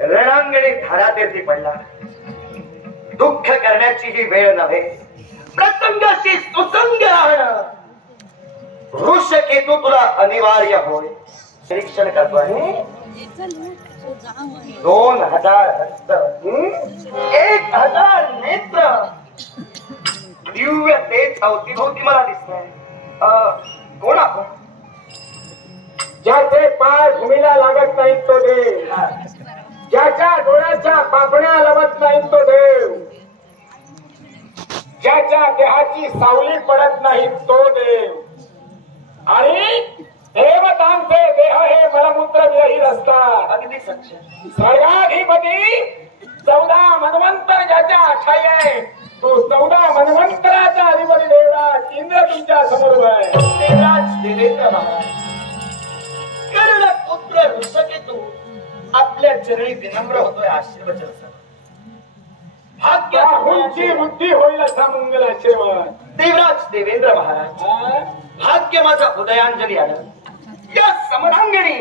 रणांगणी धारातीर्थी पडला. दुःख करण्याची ही वेळ नव्हे, प्रसंगाशी सुसंग राहणं. ऋषकेतू तुला अनिवार्य होय. निरीक्षण करतोय 2000 हस्त, 1000 नेत्र, दिव्य तेज अवतीभोवती मला दिसतंय. कोण आपण? ज्याचे पाय भूमीला लागत नाहीत तो देव, ज्याच्या डोळ्याच्या पापण्या लावत नाहीत तो देव, ज्याच्या देहाची सावली पडत नाही तो देव. आणि देवतांचे देह हे मलमूत्र विरहित असतात. अगदी सच्च. स्वर्गाधिपती 14 मनवंतर ज्याच्या ठाई आहे तो 14 मनवंतराचा अधिपती देवराज इंद्र तुमच्या समोर आहे. देवराज देवेंद्र महाराज, कर्ण पुत्र ऋषकेतू आपल्या चरणी विनम्र होतोय. आशीर्वचन भाग्य उंची बुद्धी होईल असा मंगल आशीर्वाद. देवराज देवेंद्र महाराज, भाग्य माझं उदयांजली आलं. या समरांगणी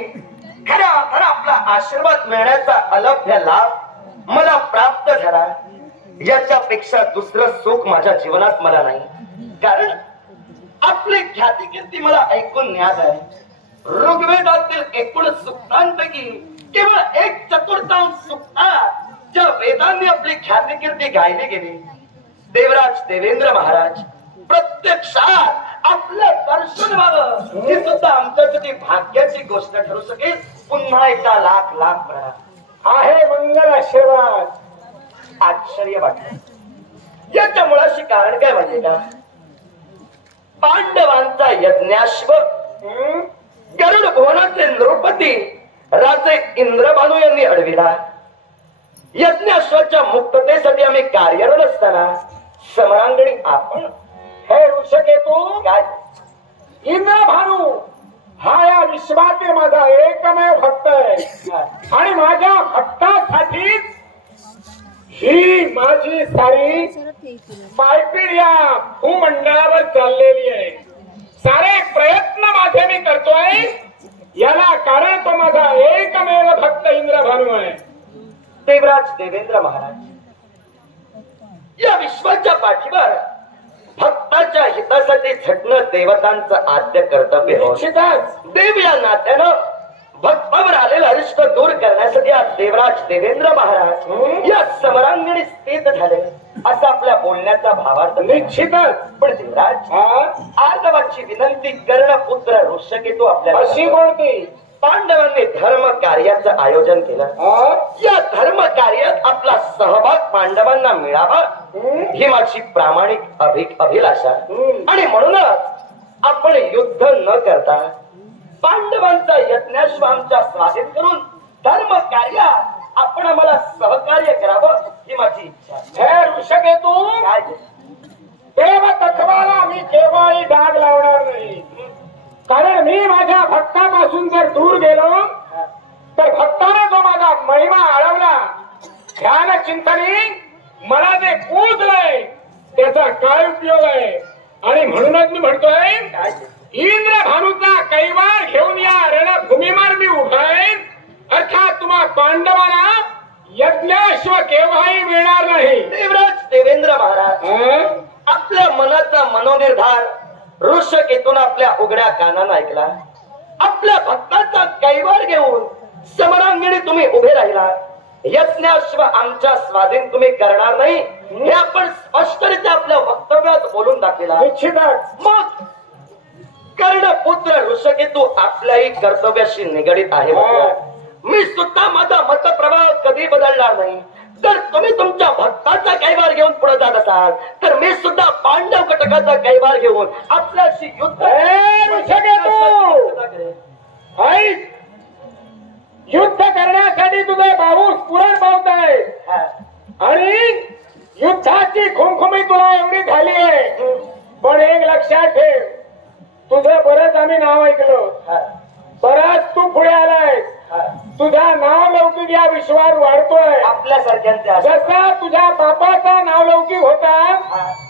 खरा खरा आपला आशीर्वाद मिळण्याचा अलभ्य लाभ मला प्राप्त झाला. याच्यापेक्षा दुसरं सुख माझ्या जीवनात मला नाही. कारण आपली ख्याती कीर्ती मला ऐकून ज्ञात आहे. ऋग्वेदातील 19 सूक्तांपैकी केवळ 1/4 सूक्तात ज्या वेदांनी आपली ख्याती कीर्ती गायली गेली. देवराज देवेंद्र महाराज, प्रत्यक्षात आपलं दर्शन व्हावं ही सुद्धा आमच्यासाठी भाग्याची गोष्ट ठरू शकेल. पुन्हा एकदा लाख लाख प्रणाम. आहे मंगल आशीर्वाद. आश्चर्य वाटलं. याच्या मुळाशी कारण काय माहिती का? पांडवांचा यज्ञाश्व गरुड भुवनाचे नृपती राजे इंद्रभानू यांनी अडविला. यज्ञाश्वाच्या मुक्ततेसाठी आम्ही कार्यरत असताना समरांगणी आपण हे ऋषकेतू काय इंद्रभानू हा या विश्वातील माझा एकमेव भक्त आहे. आणि माझ्या भक्तासाठी ही माझी सारी पायपीड या भूमंडळावर चाललेली आहे. सारे प्रयत्न माझे मी करतोय. याला कारण तो माझा एकमेव भक्त इंद्रभानू आहे. देवराज देवेंद्र महाराज, या विश्वाच्या पाठीवर भक्ताच्या हितासाठी झटणं देवतांचं आद्य कर्तव्य होय. देव या नात्यानं भक्तावर आलेला अरिष्ट दूर करण्यासाठी आज देवराज देवेंद्र महाराज या समरांगणी स्थित झाले असा आपल्या बोलण्याचा भावार्थ. निश्चितच. पण देवराज, आर्दवाची विनंती कर्णपुत्र ऋषकेतू आपल्याला अशी कोणती? पांडवांनी धर्म कार्याचं आयोजन केलं. या धर्म कार्यात आपला सहभाग पांडवांना मिळावा ही माझी प्रामाणिक अभिलाषा. आणि म्हणूनच आपण युद्ध न करता पांडवांचा यज्ञाश्व आमच्या स्वाधीन करून धर्म कार्यात आपण आम्हाला सहकार्य करावं ही माझी इच्छा. हे ऋषकेतू, काय देव तत्वाला मी केव्हाही डाग लावणार नाही. कारण मी माझ्या भक्तापासून जर दूर गेलो तर भक्ताने जो माझा महिमा आळवला ध्यान चिंतनी मला जे पूजलंय त्याचा काय उपयोग आहे. आणि म्हणूनच मी म्हणतोय इंद्रभानूचा कैवार घेऊन या रणभूमीवर मी उभारेन. अर्थात तुम्हा पांडवाला यज्ञाश्व केव्हाही मिळणार नाही. देवराज देवेंद्र महाराज, आपल्या मनाचा मनोनिर्धार ऋषकेतून आपल्या उघड्या कानानं ऐकला. आपल्या भक्ताचा कैवार घेऊन समरांगणी तुम्ही उभे राहिला. यज्ञाश्व आमच्या स्वाधीन तुम्ही करणार नाही हे आपण स्पष्टरित्या आपल्या वक्तव्यात बोलून दाखविला. निश्चितच. मग कर्णपुत्र ऋषकेतू आपल्याही कर्तव्याशी निगडित आहे. मी सुद्धा माझा मतप्रभाव कधी बदलणार नाही. तर तुम्ही तुमच्या भक्ताचा कैवार घेऊन पुढे जात असाल तर मी सुद्धा पांडव कटकाचा कैवार घेऊन आपल्याशी युद्ध. युद्ध करण्यासाठी तुझे भाऊ पुरण पावत आहे आणि युद्धाची खुमखुमी तुला एवढी झाली आहे. पण एक लक्षात ठेव, तुझं बरंच आम्ही नाव ऐकलं, बराच तू पुढे आलाय तुझा नाव लौकिक या विश्वात वाढतोय. आपल्यासारख्यांचे असतात. जसा तुझ्या बापाचा नाव लौकिक होता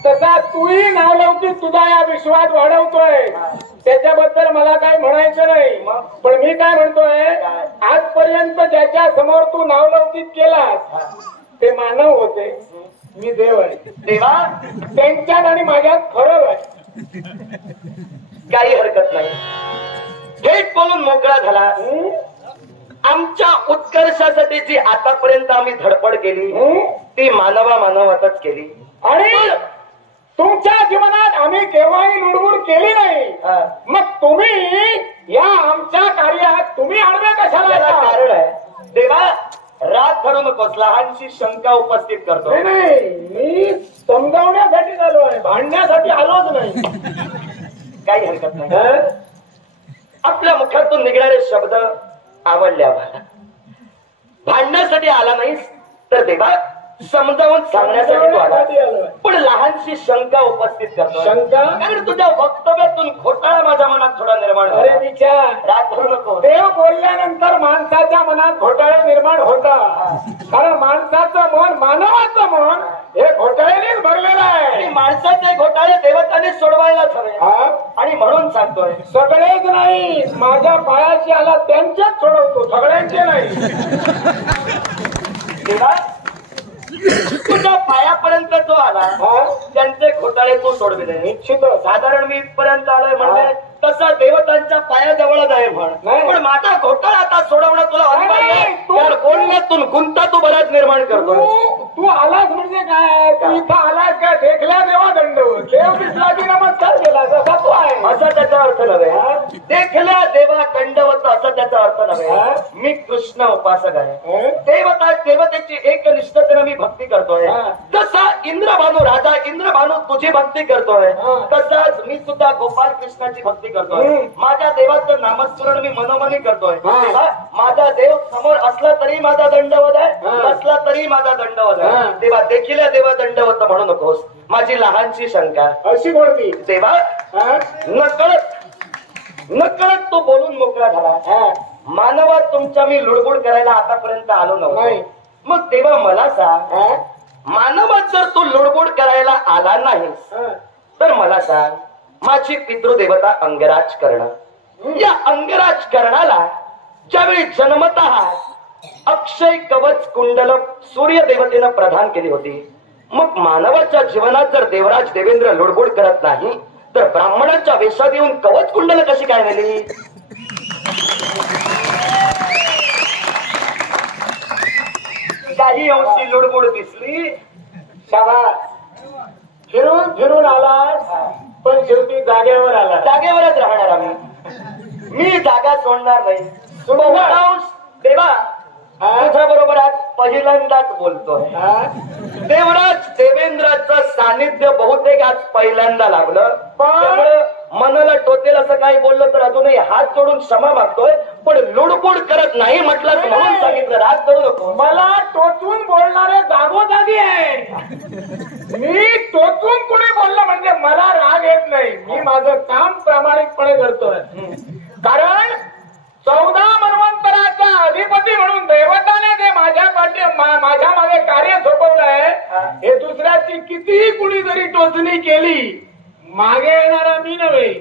तसा तूही नाव लौकिक तुझा या विश्वात वाढवतोय. त्याच्याबद्दल मला काय म्हणायचं नाही. पण मी काय म्हणतोय, आजपर्यंत ज्याच्या समोर तू नावलौकिक केलास ते मानव होते, मी देव आहे. देवा त्यांच्यात आणि माझ्यात फरक आहे. काही हरकत नाही. थेट बोलून मोकळा झाला. आमच्या उत्कर्षासाठी जी आतापर्यंत आम्ही धडपड केली ती मानवातच केली. आणि तुमच्या जीवनात आम्ही केव्हाही लुडबुड केली नाही. मग तुम्ही या आमच्या कार्यात तुम्ही आडवे कशाला याला येता? कारण आहे. देवा राग धरू नकोस. लहानशी शंका उपस्थित करतो. नाही नाही, मी समजावण्यासाठी आलो आहे, भांडण्यासाठी आलोच नाही. काही हरकत नाही. हं? आपल्या मुखातून निघणारे शब्द आवडले आम्हाला. भांडण्यासाठी आला नाहीस तर देवा समजावून सांगण्यासाठी तू आला. समजावण्यासाठी आलोय. पण लहानशी शंका उपस्थित करतो. शंका? कारण तुझ्या वक्तव्यातून घोटाळा माझ्या मनात थोडा निर्माण अरे झाला. विचार, राग धरू नको. देव बोलल्यानंतर माणसाच्या मनात घोटाळा निर्माण होता. कारण माणसाचं मन, मानवाचं मन हे घोटाळ्यानेच भरलेलं आणि आहे. माणसाचे घोटाळे देवताने सोडवायलाच हवे. हा? आणि म्हणून सांगतोय सगळेच नाही, माझ्या पायाशी आला त्यांच्याच सोडवतो, सगळ्यांचे नाही. देवा तुझ्या पायापर्यंत जो आला हा? त्यांचे घोटाळे तो सोडविले. निश्चित. साधारण मी इथपर्यंत आलोय म्हणजे तसा देवतांच्या पायाजवळच आहे म्हण. नाही. पण माझा घोटाळा आता सोडवणं तुला अनिवार्य आहे. नाही, तू- कारण बोलण्यातून गुंता तू बराच निर्माण करतो. तू आलास म्हणजे काय? तू इथं आलास का? देखल्या देवा दंडवत, देव दिसला की नमस्कार केला, जसा तू आहे. असा त्याचा अर्थ नव्हे. हा? देखल्या देवा दंडवत असा त्याचा अर्थ हा? नव्हे. मी कृष्ण उपासक आहे. हं? देवतेची एक निष्ठतेने मी भक्ती करतोय. हा. जसा इंद्रभानू राजा इंद्रभानू तुझी भक्ती करतोय हा. तसाच मी सुद्धा गोपाल कृष्णाची भक्ती करतोय. माझ्या देवाचं नामस्मरण मी मनोमनी करतोय. हा. तेव्हा माझा देव समोर असला तरी माझा दंडवत आहे, हा. नसला तरी माझा दंडवत हा. आहे. तेव्हा देखील देवा दंडवत म्हणू नकोस. माझी लहानशी शंका. अशी कोणती? देवा हा? नकळत तो बोलून मोकळा झाला. हा? मानवात तुमच्या मी लुडबुड करायला आतापर्यंत आलो नव्हतो. नाही. मग देवा मला सांग, हा? मानवात जर तू लुडबुड करायला आला नाहीस हा? तर मला सांग, माझी पितृदेवता अंगराज कर्ण, या अंगराज कर्णाला ज्यावेळी जन्मतः अक्षय कवच कुंडल सूर्य देवतेनं प्रदान केली होती, मग मानवाच्या जीवनात जर देवराज देवेंद्र लुडबुड करत नाही तर ब्राह्मणाच्या वेशात येऊन कवच कुंडल कशी काय नेली? काही अंशी लुडबुड दिसली. शाबास. फिरून फिरून आलास, पण शेवटी जागेवर आला. जागेवरच राहणार आम्ही. मी जागा सोडणार नाही. बहुतांश देवा तुझ्या बरोबर आज पहिल्यांदाच बोलतोय. हा? देवराज देवेंद्राचं सानिध्य बहुतेक आज पहिल्यांदा लाभलं. त्यामुळे मनाला टोचेल असं काही बोललं तर अजूनही हात जोडून क्षमा मागतोय. पण लुडबुड करत नाही म्हटलं म्हणून सांगितलं. राग करू नको. मला टोचून बोलणारे जागोजागी आहे. मी टोचून कोणी बोललं म्हणजे मला राग येत नाही. मी माझं काम प्रामाणिकपणे करतोय. कारण 14 मन्वंतराचा अधिपती म्हणून देवताने जे माझ्या मागे कार्य सोपवलंय, हे दुसऱ्याची कितीही कुणी जरी टोचणी केली, मागे येणारा मी नव्हे.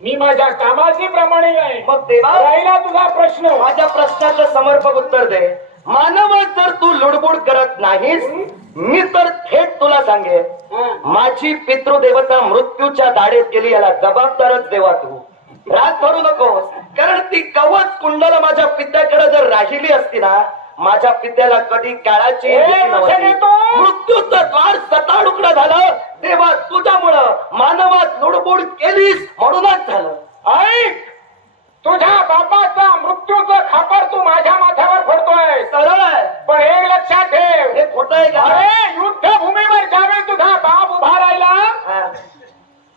मी माझ्या कामाची प्रामाणिक आहे. मग देवा राहिला तुझा प्रश्न. माझ्या प्रश्नाचं समर्पक उत्तर दे. मानव जर तू लुडबुड करत नाहीस, मी तर थेट तुला सांगेन, माझी पितृदेवता मृत्यूच्या दाढेत गेली, याला जबाबदारच देवा तू. राग करू नकोस. कारण ती कवच कुंडल माझ्या पित्याकडे जर राहिली असती ना, माझ्या पित्याला कधी काळाची मृत्यूचं द्वार सताडुकडं झालं. तेव्हा तुझ्यामुळं मानवात लुडबुड केलीस म्हणूनच झालं. ऐक, तुझ्या बापाचा मृत्यूचं खापर तू माझ्या माथ्यावर फोडतोय. सरळ आहे. पण एक लक्षात ठेव, हे खोटं आहे का? अरे युद्धभूमीवर ज्यावेळी तुझा बाप उभा राहिला, हा.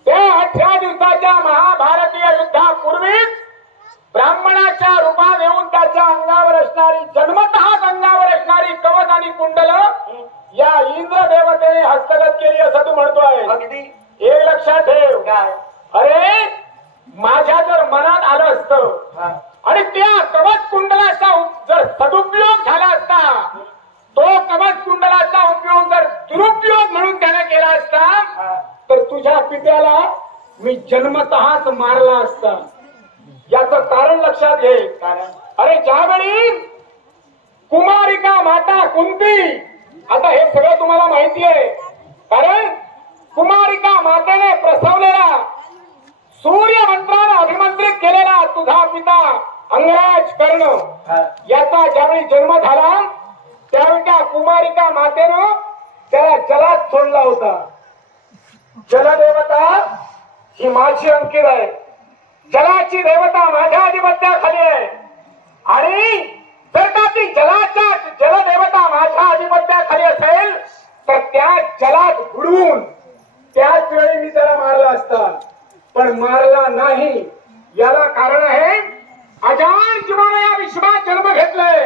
त्या 18 दिवसाच्या महाभारतीय युद्धापूर्वीच ब्राह्मणाच्या रूपात येऊन त्याच्या अंगावर असणारी, जन्मतःच अंगावर असणारी कवच आणि कुंडल या इंद्र देवतेने हस्तगत केली असं तू म्हणतोय. अगदी. एक लक्षात ठेव, काय? अरे माझ्या जर मनात आलं असतं आणि त्या कवच कुंडलाचा जर सदुपयोग झाला असता, तो कवच कुंडलाचा उपयोग जर दुरुपयोग म्हणून त्याने केला असता, तर तुझ्या पित्याला मी जन्मतःच मारला असता. याचं कारण लक्षात घे. अरे ज्यावेळी कुमारिका माता कुंती, आता हे सगळं तुम्हाला माहिती आहे, कारण कुमारिका मातेने प्रसवलेला, सूर्य मंत्राने अभिमंत्रित केलेला तुझा पिता अंगराज कर्ण, याचा ज्यावेळी जन्म झाला त्यावेळी त्या कुमारिका मातेनं त्याला जलात सोडला होता. जलदेवता ही माझी अंकित आहे, जलाची देवता माझ्या अधिपत्याखाली आहे. आणि जर का ती जलदेवता माझ्या अधिपत्याखाली असेल तर त्या जलात बुडवून त्याच वेळी मी त्याला मारला असता, पण मारला नाही. याला कारण आहे, अजान जीवाने या विश्वात जन्म घेतलाय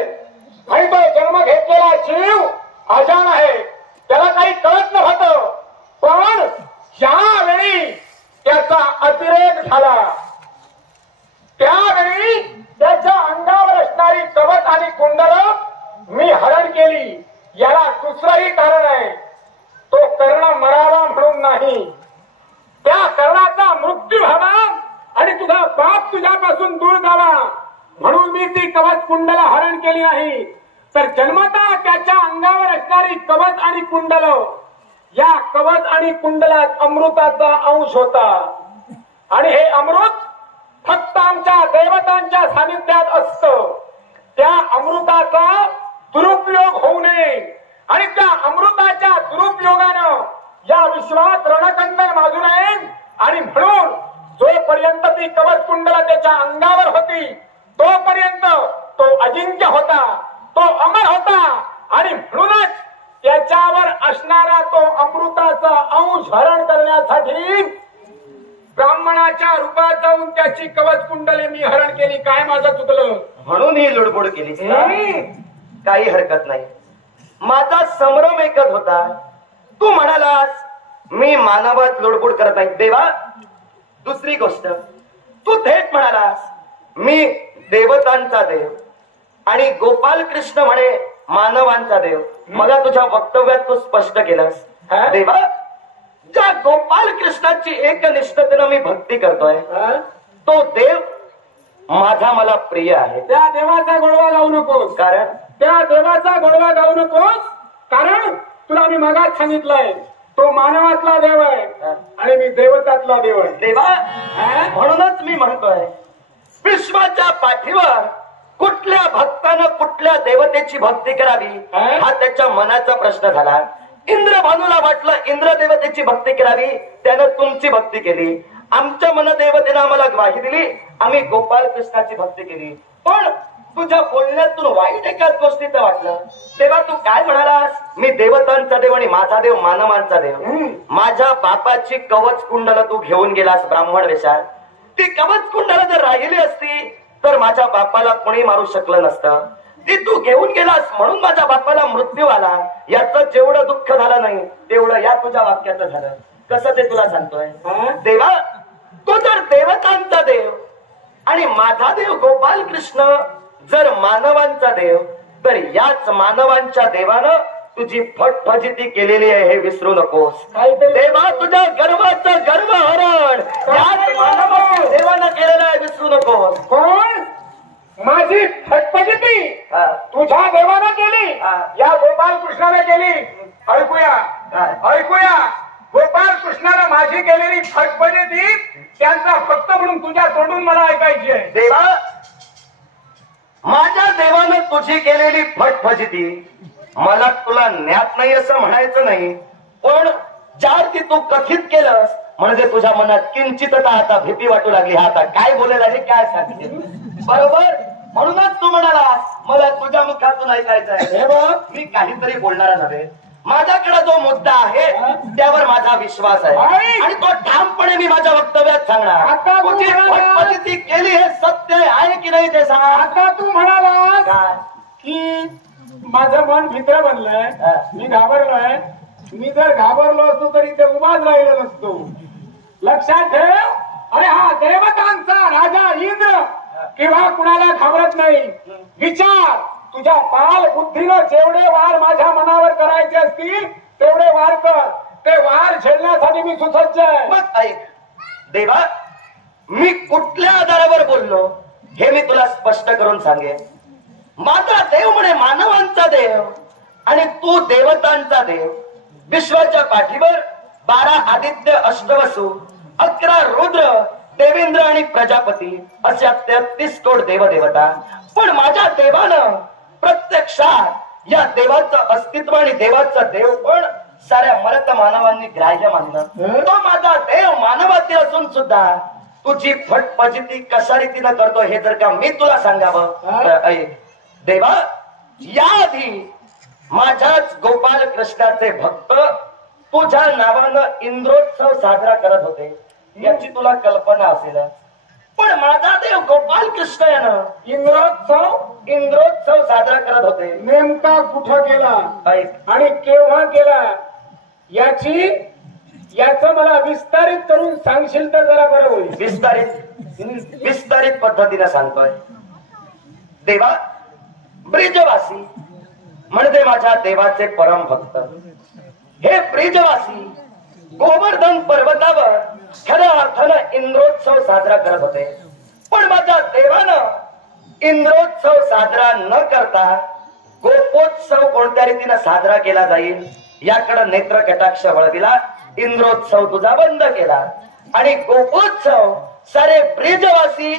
आणि तो जन्म घेतलेला जीव अजान आहे, त्याला काही कळत नव्हतं. पण ज्यावेळी त्याचा अतिरेक झाला त्यावेळी त्याच्या अंगावर असणारी कवच आणि कुंडल मी हरण केली. याला दुसरंही कारण आहे, तो कर्ण मरावा म्हणून नाही, त्या कर्णाचा मृत्यू व्हावा आणि तुझा बाप तुझ्यापासून दूर जावा म्हणून मी ती कवच कुंडल हरण केली नाही. तर जन्मतः त्याच्या अंगावर असणारी कवच आणि कुंडल, या कवच आणि कुंडलात अमृताचा अंश होता. आणि हे अमृत फक्त आमच्या देवतांच्या सानिध्यात असतं. त्या अमृताचा दुरुपयोग होऊ नये आणि त्या अमृताच्या दुरुपयोगानं या विश्वात रणकंदन माजू नये. आणि म्हणून जोपर्यंत ती कवच कुंडला त्याच्या अंगावर होती तोपर्यंत तो अजिंक्य होता, तो अमर होता. आणि म्हणूनच त्याच्यावर असणारा तो अमृताचा अंश हरण करण्यासाठी ब्राह्मणाच्या रूपात जाऊन त्याची कवच कुंडले मी हरण केली. काय माझं चुकलं म्हणून ही लुडबुड केली? काही हरकत नाही. माझा संभ्रम एकच होता, तू म्हणालास मी मानवात लुडबुड करत नाही. देवा, दुसरी गोष्ट, तू थेट म्हणालास मी देवतांचा देव आणि गोपाल कृष्ण म्हणे मानवांचा देव. मला तुझ्या वक्तव्यात तू स्पष्ट केलंस. देवा, ज्या गोपाल कृष्णाची एकनिष्ठतेनं मी भक्ती करतोय तो देव माझा मला प्रिय आहे. त्या देवाचा गोडवा गाऊ नकोस. कारण त्या देवाचा गोडवा गाऊ नकोस, कारण तुला मी मगाच सांगितलंय तो मानवातला देव आहे आणि मी देवतातला देव आहे. देवा, म्हणूनच मी म्हणतोय विश्वाच्या पाठीवर कुठल्या भक्तानं कुठल्या देवतेची भक्ती करावी हा त्याच्या मनाचा प्रश्न झाला. इंद्रभानूला वाटलं इंद्र देवतेची भक्ती करावी, त्यानं तुमची भक्ती केली. आमच्या मनदेवतेनं आम्हाला ग्वाही दिली, आम्ही गोपाल कृष्णाची भक्ती केली. पण तुझ्या बोलण्यातून वाईट एकाच गोष्टीचं वाटलं. तेव्हा तू काय म्हणालास, मी देवतांचा देव आणि माझा देव मानवांचा देव. माझ्या बापाची कवच कुंडल तू घेऊन गेलास ब्राह्मण वेशात. ती कवच कुंडल जर राहिली असती तर माझ्या बापाला कोणी मारू शकलं नसतं. ती तू घेऊन गेलास म्हणून माझ्या बापाला मृत्यू आला. याचं जेवढं दुःख झालं नाही तेवढं या तुझ्या वाक्याचं झालं. कसं ते तुला सांगतोय. देवा, तो जर देवतांचा देव आणि माझा देव गोपाल कृष्ण जर मानवांचा देव, तर याच मानवांच्या देवानं तुझी फटफजिती केलेली आहे हे विसरू नकोस. देवा, तुझ्या गर्वाचं गर्वहरण याच मानवाच्या देवानं केलेलं आहे, विसरू नकोस. कोण? माझी फटफजिती तुझ्या देवानं केली, या गोपाल कृष्णाने केली. ऐकूया ऐकूया, गोपाल कृष्णानं माझी केलेली फटफजिती त्यांचा फक्त म्हणून तुझ्या तोंडून मला ऐकायची आहे. देवा, माझ्या देवानं तुझी केलेली फटफजिती मला तुला ज्ञात नाही असं म्हणायचं नाही, पण ज्यावरती तू कथित केलंस म्हणजे तुझ्या मनात किंचितता आता भीती वाटू लागली. हा आता काय बोलायला आणि काय सांगितलं बरोबर. म्हणूनच तू म्हणालास मला तुझ्या मुखातून ऐकायचं आहे. हे बघ, मी काहीतरी बोलणारा नव्हे. माझ्याकडे जो मुद्दा आहे त्यावर माझा विश्वास आहे आणि तो ठामपणे मी माझ्या वक्तव्यात सांगणार. तुझी फटफजिती केली हे सत्य आहे की नाही ते सांग. आता तू म्हणाला की माझं मन भित्र बनलंय, मी घाबरलोय. मी जर घाबरलो असतो तरी ते उभाच राहिलो नसतो. लक्षात ठेव. अरे हा देवतांचा राजा इंद्र किंवा कुणाला घाबरत नाही. विचार, तुझ्या बाल बुद्धीनं जेवढे वार माझ्या मनावर करायचे असतील तेवढे वार कर. ते वार झेलण्यासाठी मी सुसज्ज आहे. मग ऐक देवा, मी कुठल्या आधारावर बोललो हे मी तुला स्पष्ट करून सांगेन. माझा देव म्हणे मानवांचा देव आणि तू देवतांचा देव. विश्वाच्या पाठीवर 12 आदित्य, अष्टवसु, 11 रुद्र, देवेंद्र आणि प्रजापती अशा 33 कोट देवदेवता. पण माझ्या देवानं प्रत्यक्षात या देवाचं अस्तित्व आणि देवाचं देव पण साऱ्या मरत मानवांनी ग्राह्य मानलं. तो माझा देव मानवातील असून सुद्धा तुझी फटफजिती कशा रीतीनं करतो हे जर का मी तुला सांगावं तर ऐक देवा, याआधी माझ्याच गोपाल कृष्णाचे भक्त तुझ्या नावानं इंद्रोत्सव साजरा करत होते. याची तुला कल्पना असेल. पण माझा देव गोपाल कृष्ण यानं इंद्रोत्सव साजरा करत होते. नेमका कुठं केला ऐक आणि केव्हा केला याचं मला विस्तारित करून सांगशील तर जरा बरं होईल. विस्तारित पद्धतीने सांगतोय. देवा, ब्रिजवासी म्हणजे माझ्या देवाचे परम भक्त. हे ब्रिजवासी गोवर्धन पर्वतावर खऱ्या अर्थानं इंद्रोत्सव साजरा करत होते. पण माझ्या देवानं इंद्रोत्सव साजरा न करता गोपोत्सव कोणत्या रीतीनं साजरा केला जाईल याकडे नेत्र कटाक्ष वळविला. इंद्रोत्सव तुझा बंद केला आणि गोपोत्सव सारे ब्रिजवासी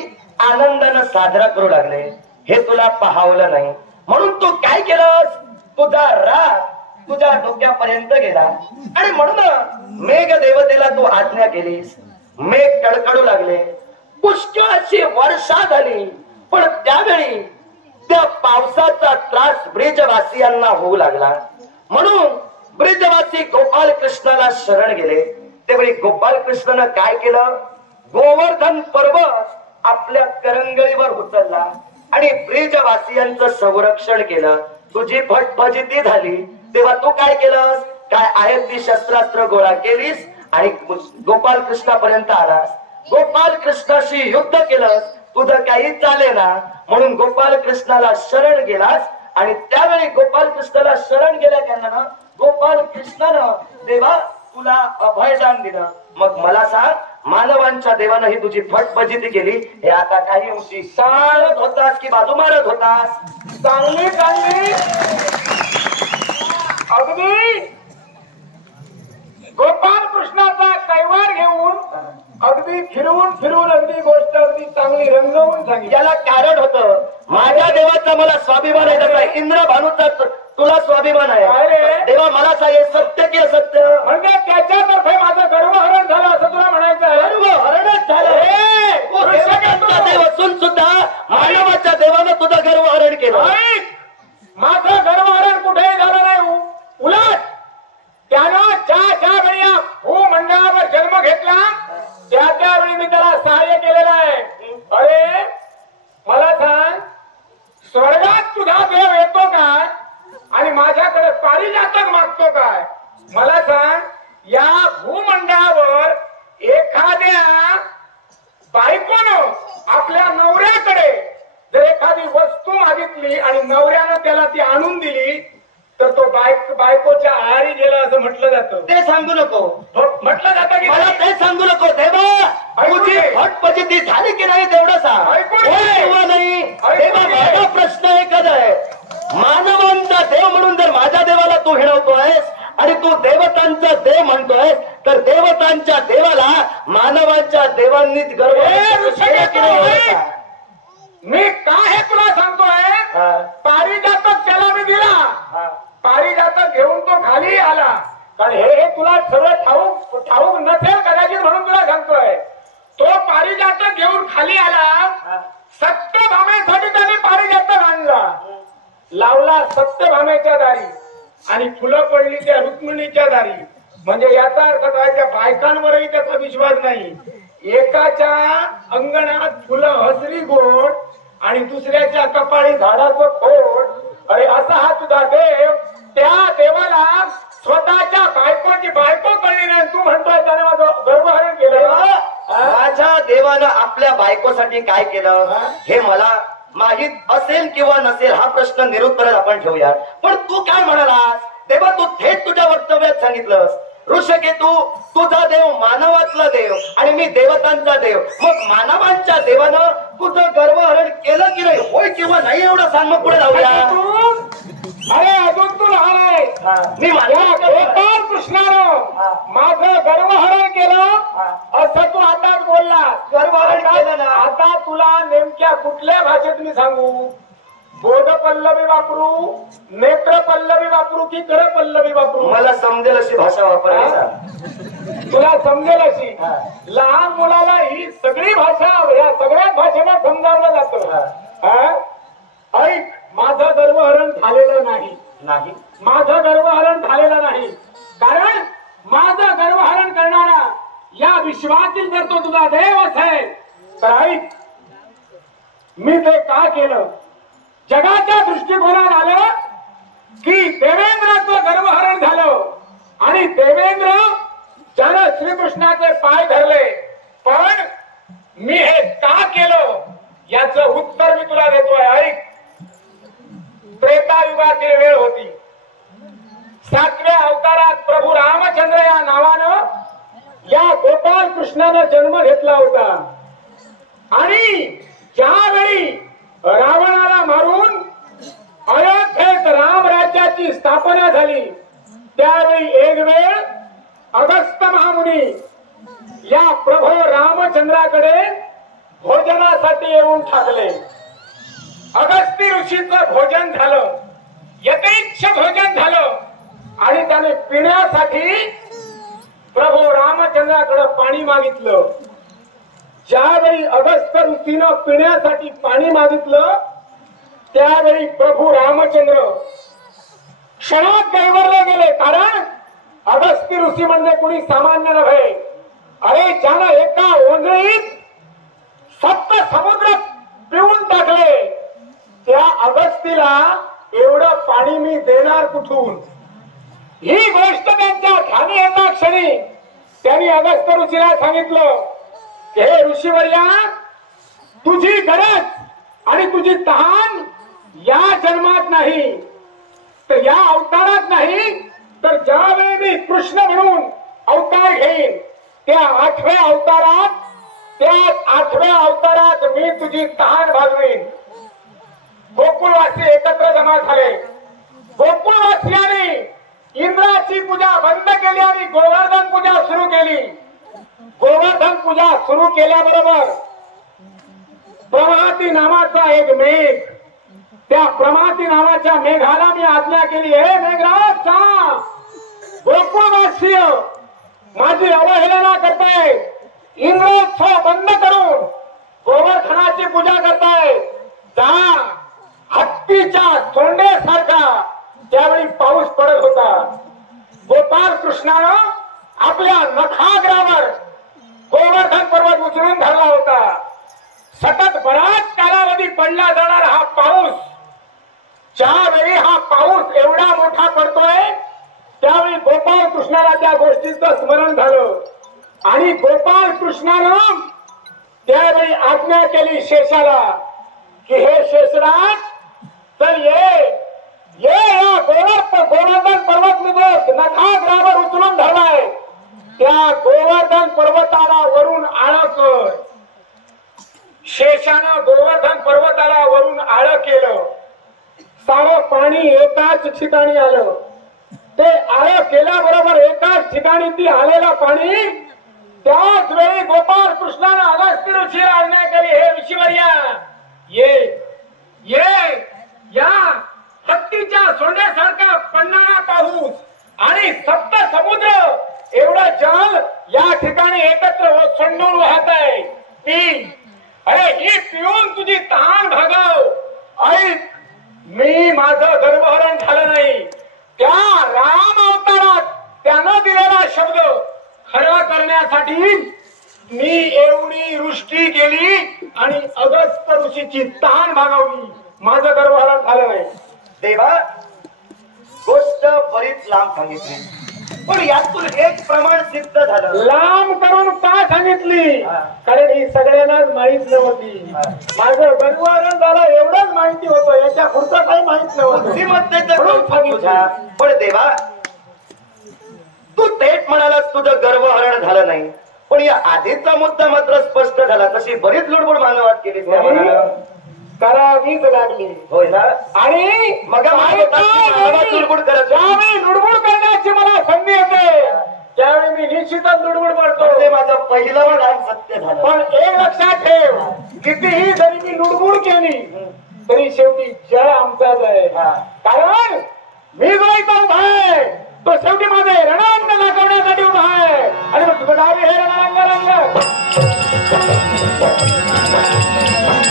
आनंदानं साजरा करू लागले. हे तुला पाहावलं नाही म्हणून तू काय केलंस, तुझा राग तुझ्या डोक्यापर्यंत गेला आणि म्हणून मेघ देवतेला तू आज्ञा केलीस. मेघ कडकडू लागले, पुष्कळाची वर्षा झाली. पण त्यावेळी त्या पावसाचा त्रास ब्रिजवासियांना होऊ लागला. म्हणून ब्रिजवासी गोपाल कृष्णाला शरण गेले. त्यावेळी गोपाल कृष्णानं काय केलं, गोवर्धन पर्वत आपल्या करंगळीवर उचलला आणि ब्रिजवासियांचं संरक्षण केलं. तुझी फटफजिती झाली तेव्हा तू काय केलंस, काय आहेत ती शस्त्रास्त्र गोळा केलीस आणि गोपाल कृष्णापर्यंत आलास. गोपाल कृष्णाशी युद्ध केलंस. तुझं काही चाले ना म्हणून गोपाल कृष्णाला शरण गेलास आणि त्यावेळी गोपाल कृष्णाला शरण गेल्या कारणानं गोपाल कृष्णानं देवा तुला अभयदान दिलं. मग मला सांग, मानवांच्या देवानं ही तुझी फटफजिती केली हे आता काही अंशी चालत होतास की बाजू मारत होतास? चांगली अगदी गोपाल कृष्णाचा कैवार घेऊन अगदी फिरवून अगदी गोष्ट अगदी चांगली रंगवून सांगितली. याला कारण होतं माझ्या देवाचा मला स्वाभिमान आहे. तसा इंद्र भानूचा तुला स्वाभिमान आहे. देवा मला सांगे सत्य की असत्य, म्हणजे त्याच्यातर्फे माझं गर्वहरण झालं असं तुला म्हणायचं आहे. गर्वहरणच झालं. देव असून सुद्धा मानवाच्या देवानं तुझं गर्वहरण केलं. माझं गर्वहरण कुठेही झालं नाही. उलट त्यानं ज्या वेळी या भूमंडळावर जन्म घेतला त्यावेळी मी त्याला सहाय्य केलेलं आहे. अरे मला सांग, स्वर्गात तुझा देव येतो काय आणि माझ्याकडे पारिजातक मागतो काय? मला सांग, या भूमंडळावर एखाद्या बायकोनं आपल्या नवऱ्याकडे जर एखादी वस्तू मागितली आणि नवऱ्यानं त्याला ती आणून दिली तर तो बायकोच्या आहारी गेला असं म्हटलं जातं. ते सांगू नको. म्हटलं जातं की मला ते सांगू नको. देवा तुझी फटफजिती झाली की नाही तेवढं सांग. किंवा नाही देवा, माझा प्रश्न एकच आहे. मानवांचा देव म्हणून जर माझ्या देवाला तू हिणवतोयस आणि तू देवतांचा देव म्हणतोय तर देवतांच्या देवाला मानवांच्या देवांनीच गर्व मी काय हे तुला सांगतोय. पारिजातक त्याला मी दिला. पारिजातक घेऊन तो खाली आला. कारण हे तुला सगळं ठाऊक नसेल कदाचित म्हणून तुला सांगतोय. तो पारिजातक घेऊन खाली आला. सत्यभामेसाठी त्याने पारिजातक आणला, लावला सत्यभामेच्या दारी आणि फुलं पडली त्या रुक्मिणीच्या दारी. म्हणजे याचा अर्थ काय, त्या बायकांवरही त्याचा विश्वास नाही. एकाच्या अंगणात फुलं हसरी गोड आणि दुसऱ्याच्या कपाळी झाडाचं खोड. अरे असा हा तुझा देव. त्या देवाला स्वतःच्या बायकोची बायको कळली नाही. तू म्हणतोय त्याने माझं गर्वहरण केलं. माझ्या देवानं आपल्या बायकोसाठी मी काय केलं हे मला माहित असेल किंवा नसेल हा प्रश्न निरुत्तर आपण ठेवूया. पण तू काय म्हणालास तेव्हा तू थेट तुझ्या वक्तव्यात सांगितलंस ऋषकेतू तुझा देव मानवातला देव आणि मी देवतांचा देव. मग मानवांच्या देवानं तुझं गर्वहरण केलं की नाही, होय किंवा नाही एवढं सांग, मग पुढे जाऊया. अरे अजून तू लहान आहे. मी गोपाळ कृष्णानं माझं गर्वहरण केलं असं तू आताच बोलला. गर्वहरण केलं ना. आता तुला नेमक्या कुठल्या भाषेत मी सांगू? बोध पल्लवी वापरू, नेत्र पल्लवी वापरू की कर पल्लवी वापरू? मला समजेल अशी भाषा वापरायची. तुला समजेल अशी. लहान मुलाला ही सगळी भाषा या सगळ्याच भाषेला समजावलं जातं. ऐक, माझं गर्वहरण झालेलं नाही. माझं गर्वहरण झालेलं नाही, कारण माझं गर्वहरण करणारा या विश्वातील जर तो तुझा देव असेल तर ऐक, मी ते का केलं? जगाच्या दृष्टिकोनात आलं की देवेंद्राचं गर्वहरण झालं आणि देवेंद्र ज्यानं श्रीकृष्णाचे पाय धरले. पण मी हे का केलं याचं उत्तर मी तुला देतोय. ऐक, त्रेतायुगाची वेळ होती. 7व्या अवतारात प्रभू रामचंद्र या नावानं या गोपाळ कृष्णानं जन्म घेतला होता. आणि ज्यावेळी रावणाला मारून अयोध्येत राम राज्याची स्थापना झाली त्यावेळी एक वेळ अगस्त्य महामुनी या प्रभू रामचंद्राकडे भोजनासाठी येऊन ठाकले. अगस्त्य ऋषीचं भोजन झालं, यथेच्छ भोजन झालं आणि त्याने पिण्यासाठी प्रभू रामचंद्राकडे पाणी मागितलं. ज्यावेळी अगस्त्य ऋषीनं पिण्यासाठी पाणी मागितलं त्यावेळी प्रभू रामचंद्र क्षणात गैरवरले गेले. कारण अगस्त्य ऋषी म्हणजे कुणी सामान्य नव्हे. अरे, ज्यानं एका ओंजळीत 7 समुद्र पिऊन टाकले त्या अगस्तीला एवढं पाणी मी देणार कुठून? ही गोष्ट त्यांच्या ध्यानी येता क्षणी त्यांनी अगस्त्य ऋषीला सांगितलं की हे ऋषीवर्या, तुझी गरज आणि तुझी तहान या जन्मात नाही तर या अवतारात नाही, तर ज्यावेळी मी कृष्ण म्हणून अवतार घेईन त्या 8व्या अवतारात मी तुझी तहान भागवीन. गोकुळवासी एकत्र जमा झाले. गोकुळवासियांनी इंद्राची पूजा बंद केली आणि गोवर्धन पूजा सुरू केली. गोवर्धन पूजा सुरू केल्याबरोबर प्रमाती नावाचा एक मेघ, त्या प्रमाती नावाच्या मेघाला मी आज्ञा केली, हे मेघराज जा, गोकुळवासी माझी अवहेलना करताय, इंद्रोत्सव बंद करून गोवर्धनाची पूजा करताय, जा. हत्तीच्या सोंडेसारखा त्यावेळी पाऊस पडत होता. गोपाळ कृष्णानं आपल्या नखाग्रावर गोवर्धन पर्वत उचलून धरला होता. सतत बराच कालावधी पडला जाणारा हा पाऊस, ज्यावेळी हा पाऊस एवढा मोठा पडतोय त्यावेळी गोपाळ कृष्णाला त्या गोष्टीचं स्मरण झालं आणि गोपाळ कृष्णानं त्यावेळी आज्ञा केली शेषाला की हे शेषराज, तर ये या गोवर्धन पर्वत मी जो नखाग्रावर उचलून धरलाय त्या गोवर्धन पर्वताला वरून आळं कर. शेषानं गोवर्धन पर्वताला वरून आळं केलं. सारं पाणी एकाच ठिकाणी आलं. ते आळं केल्याबरोबर एकाच ठिकाणी ती आलेलं पाणी त्याच वेळी गोपाळ कृष्णानं अगस्त्य ऋषीला आज्ञा केली, हे ऋषीवर्या, ये या हत्तीच्या सोंड्यासारखा पडणारा पाऊस आणि 7 समुद्र एवढं जल या ठिकाणी एकत्र ओसंडून वाहत आहे. अरे, ही पिऊन तुझी तहान भागव. ऐक, मी माझं गर्वहरण झालं नाही. त्या राम अवतारात त्यानं दिलेला शब्द खरा करण्यासाठी मी एवढी वृष्टी केली आणि अगस्त्य ऋषीची तहान भागवली. माझं गर्वहरण झालं नाही. देवा, गोष्ट बरीच लांब सांगितली, पण यातून एक प्रमाण सिद्ध झालं. लांब करून का सांगितली? हा. कारण ही सगळ्यांनाच माहित नव्हती. माझं गणवारण झालं एवढंच माहिती होतं, याच्या पुढचं काही माहित नव्हतं. बुद्धिमत्तेचं म्हणून कौतुक सांगितलं. तुझ्या. पण देवा तू थेट म्हणालास तुझं गर्वहरण झालं नाही, पण या आधीचा मुद्दा मात्र स्पष्ट झाला. तशी बरीच लुडबुड मानवात केली त्या मनाला. करावीच लागली. होय ना? आणि मग मानवात लुडबुड करत ज्यावेळी लुडबुड करण्याची मला संधी येते त्यावेळी मी निश्चितच लुडबुड करतो. ते माझं पहिलं लहान सत्य झालं. पण एक लक्षात ठेव, कितीही जरी मी लुडबुड केली तरी शेवटी जय आमचाच आहे. कारण मी जो इथं उभा आहे तो शेवटी माझे रणरंग दाखवण्यासाठी उभा आहे. आणि मग तुझं नाव हे रणरंग रंग,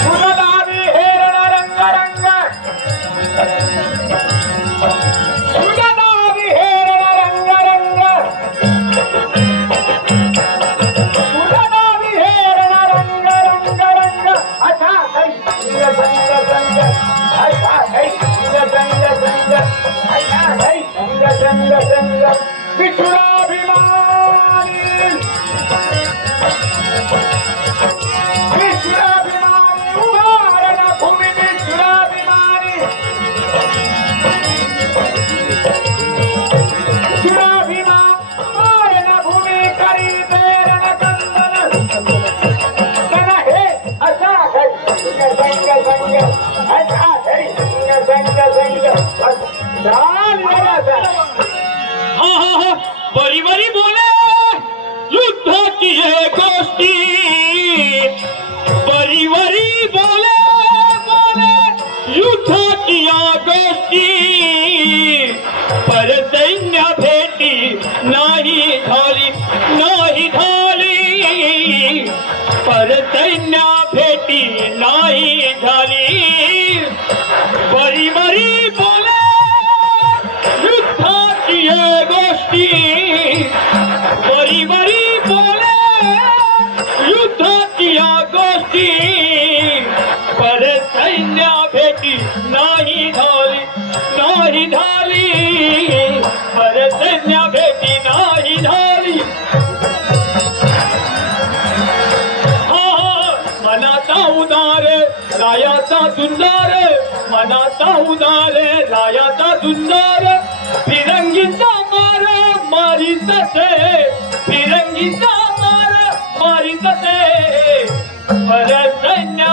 तुझं नाव हे रणरंग रंग, तुझं नाव हे रणरंग रंग, तुझं नाव हे रणरंग रंग रंग. अच्छा काही संग संग, अच्छा काही संग संग संग, अच्छा काही संग संग संग. विश्वाभिमानी विश्वाभिमानी उदाहरण भूमी विश्वाभिमानी विश्वाभिमान भूमी करी प्रेरण कंदन कन हे असा घरी संग संग, असा घरी संग संग संग. चाल बरी बरी बोले युद्धाची हे गोष्टी, बरी बरी बोले बोले युद्धाची या गोष्टी. पर सैन्य भेटी नाही झाली नाही झाली, पर सैन्य भेटी नाही झाली. बरी बरी बोले युद्धाची हे गोष्टी, बरी बरी बोले युद्धाची या गोष्टी. पर सैन्य भेटी नाही झाली नाही झाली, पर सैन्य भेटी नाही झाली. मनाचा उदार रायाचा सुंदर, मनाचा उदार रायाचा सुंदर. फिरंगीचा मार मारीत असे, फिरंगीचा मार मारीत असे. पर सैन्य